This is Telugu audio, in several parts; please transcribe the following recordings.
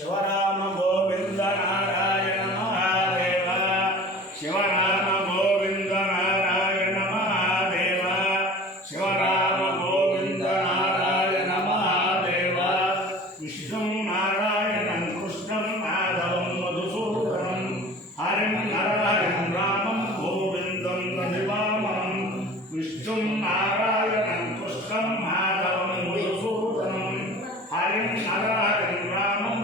शिवराम गोविंद नारायण महादेव शिवराम गोविंद नारायण महादेव शिवराम गोविंद नारायण महादेव विष्णु नारायणं कृष्णं माधवं मधुसूदनं हरिं नारायणं रामं गोविंदं दधिवामनं विष्णु नारायणं कृष्णं माधवं मधुसूदनं हरिं नारायणं रामं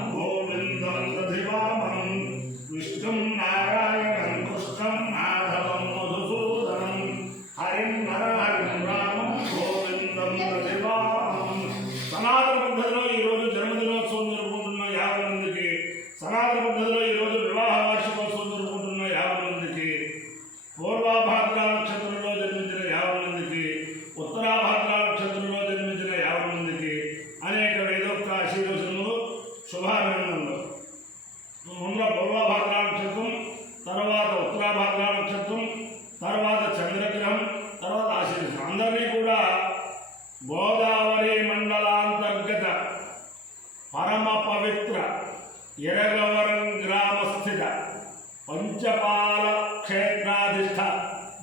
विष्णु नारायणं कृष्णं माधवं मधुसूदनं हरिं नारायणं रामं गोविंदं दधिवामनं సనాతన పద్ధతిలో ఈరోజు జన్మదినోత్సవం జరుపుకుంటున్న 50 మందికి, సనాతన పద్ధతిలో ఈరోజు వివాహ వార్షికోత్సవం జరుపుకుంటున్న 50 మందికి, పూర్వాభాద్ర నక్షత్రంలో జన్మించిన 50 మందికి, ఉత్తరాభాద్ర నక్షత్రంలో జన్మించిన 50 మందికి అనేక వేదోక్త ఆశీర్వచనములు, శుభాభినందనలు. ముందు పూర్వభాద్ర నక్షత్రం, తర్వాత ఉత్తరాభాద్ర నక్షత్రం, తర్వాత చంద్రగ్రహం, తర్వాత ఆశీర్వచనం. అందరినీ కూడా గోదావరి మండలాంతర్గత పరమ పవిత్ర ఎరగవరం గ్రామస్థిత పంచపాల క్షేత్రాధిష్ట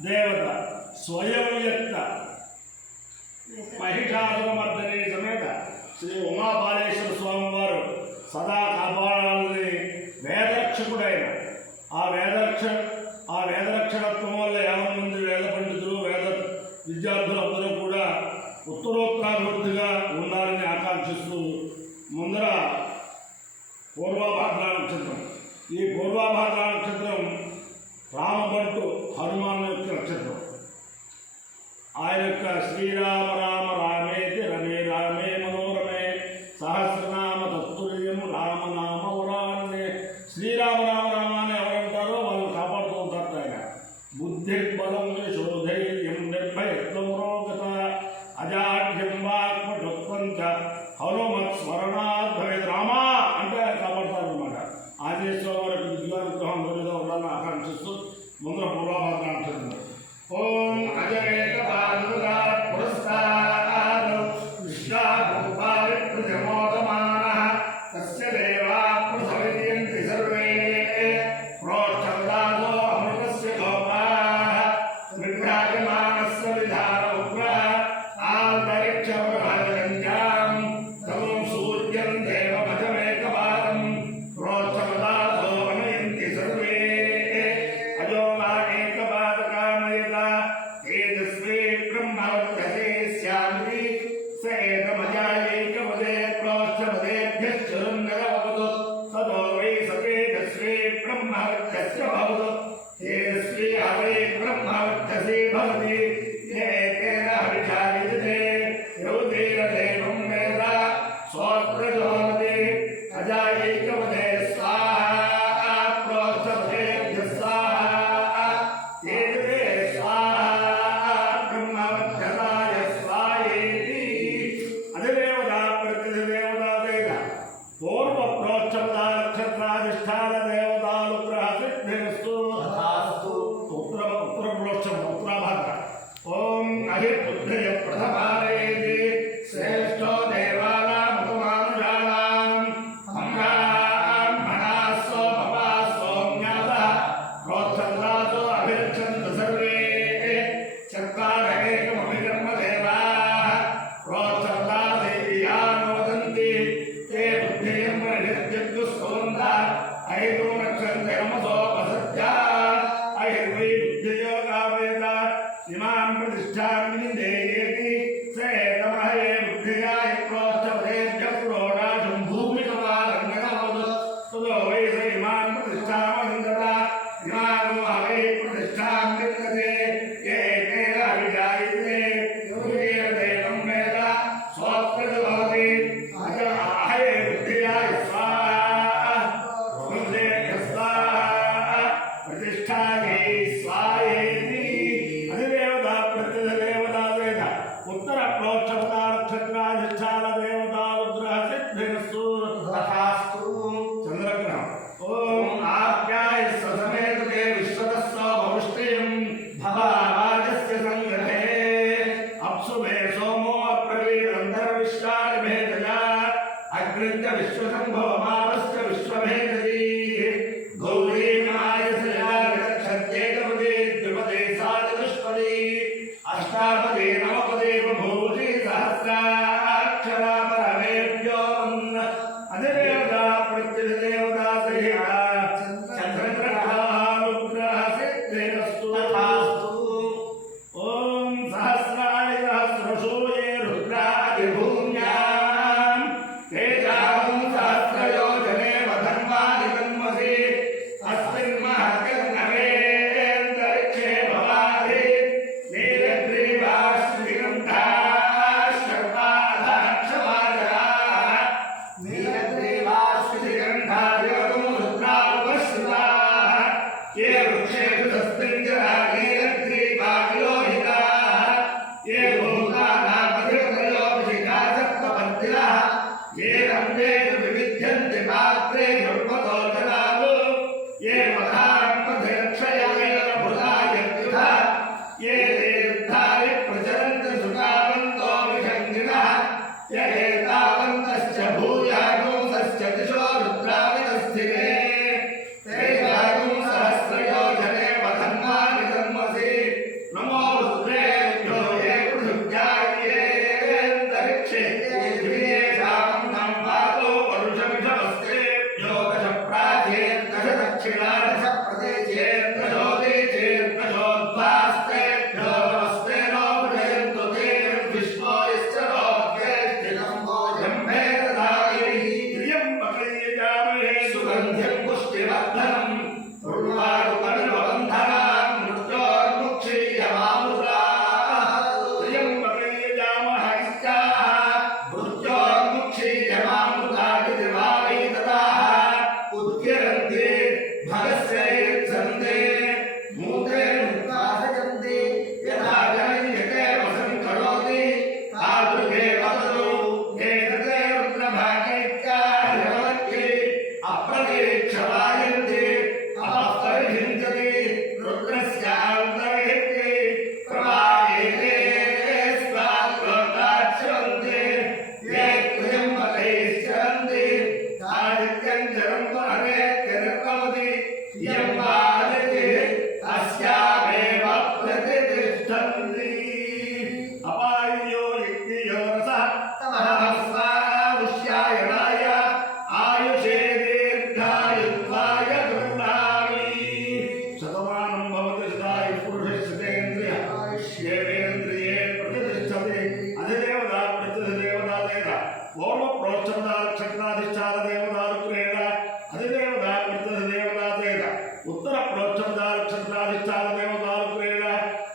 దేవత స్వయం వ్యక్త మహిషాసురమర్దిని సమేత శ్రీ ఉమాపాలేశ్వర స్వామి వారు సదా కాపాడాలని వేదరక్షకుడైన ఆ వేదరక్షణత్వం వల్ల 50 మంది వేద పండితులు, వేద విద్యార్థులు అందరూ కూడా ఉత్తరోత్తరాభివృద్ధిగా ఉండాలని ఆకాంక్షిస్తూ ముందర పూర్వభాద్ర నక్షత్రం. ఈ పూర్వభాద్ర నక్షత్రం రామబంటు హనుమాన్ యొక్క నక్షత్రం. ఆయన యొక్క శ్రీరామ రామ రామేతి రమే రామే మనోరమే సహస్రనామ తత్తుల్యము రామనామ వరాన్నే. శ్రీరామ రామ రామ అని ఎవరంటారో వాళ్ళు కాపాడుతూ ఉంటారు. ఆయన బుద్ధిర్బలం యశోధైర్యం నిర్భయత్వమురోగత అజాఢ్యం వాక్పటుత్వంచ హనుమత్ స్మరణాద్భవేద్. రామా అంటే ఆయన కాపాడుతారు అనమాట. ఆంజనేయ వారికి విద్యానుగ్రహం అందరిగా ఉండాలని ఆకాంక్షిస్తూ ముందర పూర్వభాద్ర నక్షత్రం. ఓం అజరేక బాలురాట్ పురస్కార విశ్వారూపారి ప్రజమోదమానః తస్య దేవా ప్రసవియంతి సర్వే ప్రోక్షదాసో అమృతస్య గోపాః విభ్రాజమానస్య విధాన ఉగ్రః ఆంతరిక్షమభాజగంజాం తం సూర్యం దేవమజమేకపాదం ప్రోక్షదాసో అమయంతి సర్వే అజో ఏకపాదకామయత తేజస్వీ బ్రహ్మవర్చసే స్యామి స ఏకమజాయేకపదే ప్రోక్షపదేభ్యశ్చరున్నరవదు సదో వై సతేజస్వీ బ్రహ్మవర్చస్య భవతు తేజస్వీ అవై బ్రహ్మవర్చసే భవతి ఏకేన హరిషాయుజతే యోధేన దేవం వేద స్వప్రజోదతే అజాయేకపదే స్వాహా ప్రోక్షపదేభ్య స్వాహా తేజతే స్వాహా బ్రహ్మవర్చసాయ స్వాయేతి. అధిదేవతా ప్రతిదేవతాదేవ పూర్వ ప్రోక్షపద నక్షత్రాధిష్టాన దేవతానుగ్రహ సిద్ధిరస్తు. ఉత్తర ప్రోక్షం ఉత్తరాభాద్ర. ఓం అహిర్బుద్ధయ ప్రథమారేతి శ్రేష్ఠో దేవానాముపమానుషాణాం బ్రాహ్మణాస్సో పపాస్సోమ్యాసః ప్రోక్షదాసో అభిరక్షन्तు సర్వే చత్వార ఏకమభికర్మ దేవాః ప్రోక్షదాసేతి యానోదంతి తే బుద్ధియం ప్రనిర్జగ్గు స్కోంద ఐదో రక్షంతే నమసోపసత్యా ఐర్వై బుద్ధియోగావేద ఇమాం ప్రతిష్ఠామి దేయేతి సేతమహే బుద్ధియాయ ప్రోక్షపదేభ్య ప్రోడాశం భూమికపాలంగనవదు తదో వై స ఇమాం ప్రతిష్ఠామహిందత ఇమానో అహై ప్రతిష్ఠాం విందతే ఏకేన అభిజాయతే యోగేన దేవం వేద స్వప్రజభవతి అహై బుద్ధియాయ స్వాహా బుద్ధేభ్య స్వాహా ప్రతిష్ఠాయై స్వాయేతి. అధిదేవతా ప్రతిదేవ ఓం సహస్రాణి సహస్రశో ఏ రుద్రాదిభూమ్యాం తేజాం సహస్రయోజనే వధన్వాని తన్మసి అస్మిన్ మహత్కర్ణవేంతరిక్షే భవాది నీలగ్రీవాశ్రిగంధాశ్చర్వాధక్షవాజరాः నీలగ్రీవాశ్రిగంధాయోగం రుద్రాపశ్రుతాः ये वृक्षेषु सस्मिञ्जरा नीलग्रीवाविलोहिताः ये भूतानामधिपयोभिषिकासत्त्वपन्थिनः ये रम्येषु विविध्यन्ति पात्रे ध्रुवतोजनालु ये मधारम्पधिरक्षयवेलभृतायत्युधः ये तीर्थाय प्रचरन्ति सुखावन्तो विषङ्गिणः य एतावन्तश्च भूयागुंसश्च दिशो रुद्रावितस्थिरे तेजागुं सहस्रयोजने वधन्वानि तन्मसि नमो रुद्रेभ्यो ये पृथिव्यायेऽन्तरिक्षे दिव्येषां पातो वरुषमिषमस्तेभ्यो दश प्राचेर्दश दक्षिणादश प्रदेशेर्दशोदीचेर्दशोद्वास्तेभ्यो नमस्ते नो प्रजयन्तु ते विश्वो यश्च नो भवेत्तिनं भोजं भेददायैः त्र्यम्बकैर्यामहे सुगन्ध्यं पुष्टिवर्धनम् उर्वारुकर्णबन्धनां मृत्योर्मुक्षीयमामृताः त्र्यम्बकैर्यामहश्चाः मृत्योर्मुक्षीयमामृतादिति वा वै तदाः उद्गिरन्ति भगस्यैर्छन्दे मूत्रे मुक्तासजन्ति यथा जनयते वसन् करोति तादृगे वदतु एतते रुद्रभागैत्यार्यवत्यै अप्रतीक्षवायन्ति अपस्तर्हिञ्चति रुद्रस्यान्तर्हित्यै प्रवाहेते स्वात्लोकाच्छन्ति ये त्र्यम्बकैश्चरन्ति आदित्यं चरन्तु हरेत्यनिर्भवति इयं वादितिः अस्यामेव प्रतितिष्ठन्ति अपायो यज्ञयो रसः तमहस्वामुष्यायणाय आयुषे दीर्घायुत्वाय गृह्णामि शतमानं भवति शतायुः पुरुषस्येन्द्रियः आयुष्येवेन्द्रिये प्रतिष्ठते अधिदेवता प्रत्यधिदेवता तेन पूर्वप्रोच्चता नक्षत्राधिष्ठानदेवतारुद्रेण अधिदेवता प्रत्यधिदेवता तेन उत्तरप्रोच्चतानक्षत्राधिष्ठानदेवतारुद्रेण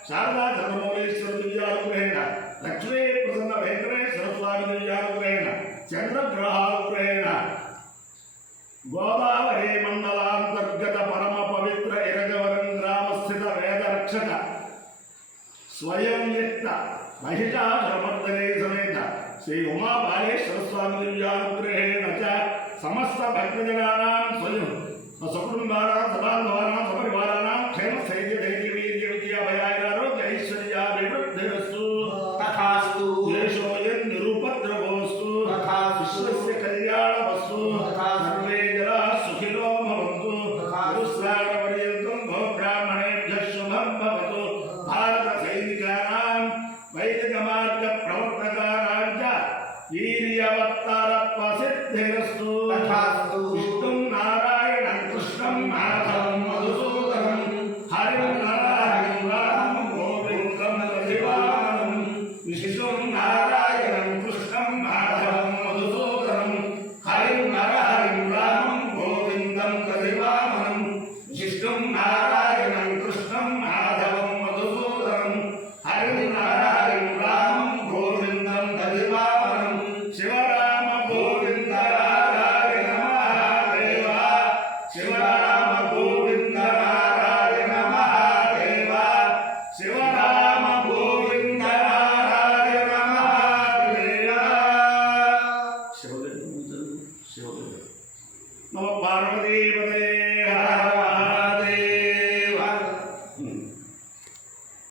शारदा चन्द्रमौलीश्वर दिव्यारुद्रेण लक्ष्मी प्रसन्न वेङ्कटेश्वर स्वामी दिव्यारुद्रेण चन्द्रग्रहारुद्रेण गोदावरी मंडलांतर्गत परम पवित्र इरगवरं ग्रामस्थित वेदरक्षक स्वयं युक्त महिषासुरमर्दने समेत श्री उमाबालेश्वर स्वामी दिव्यानुग्रहेण च समस्त भक्तजनानां स्वयं सकुटुंबानां सबान्धवानां सपरिवाराणां क्षेम स्थैर्य धैर्य वीर्य विजय भयारोग्य ऐश्वर्याभिवृद्धिरस्तु तथास्तु देशोऽयं निरुपद्रवोऽस्तु तथास्तु विश्वस्य कल्याणमस्तु सर्वे जनाः सुखिनो भवन्तु चतुस्रागपर्यन्तं भो ब्राह्मणेभ्यः शुभं भवतु भारतसैनिकानां वैदिकमार्गप्रवर्तकानां च वीर्यवत्तरत्वसिद्धिरस्तु तथास्तु विष्णुं नारायणं कृष्णं माधवं मधुसूदनं हरिं नारायणं रामं गोविन्दं दधिवामनं विष्णुं नारायणं कृष्णं माधवं मधुसूदनं हरिं नरहरिं रामं गोविन्दं दधिवामनं विष्णुं नारायणं कृष्णं माधवं मधुसूदनं हरिं नरहरिं रामं गोविन्दं दधिवामनं शिवराम गोविन्द नारायण महादेव शिवराम गोविन्द नारायण महादेव शिवराम गोविन्द नारायण महादेव शिवदेव नमो पार्वती पते हर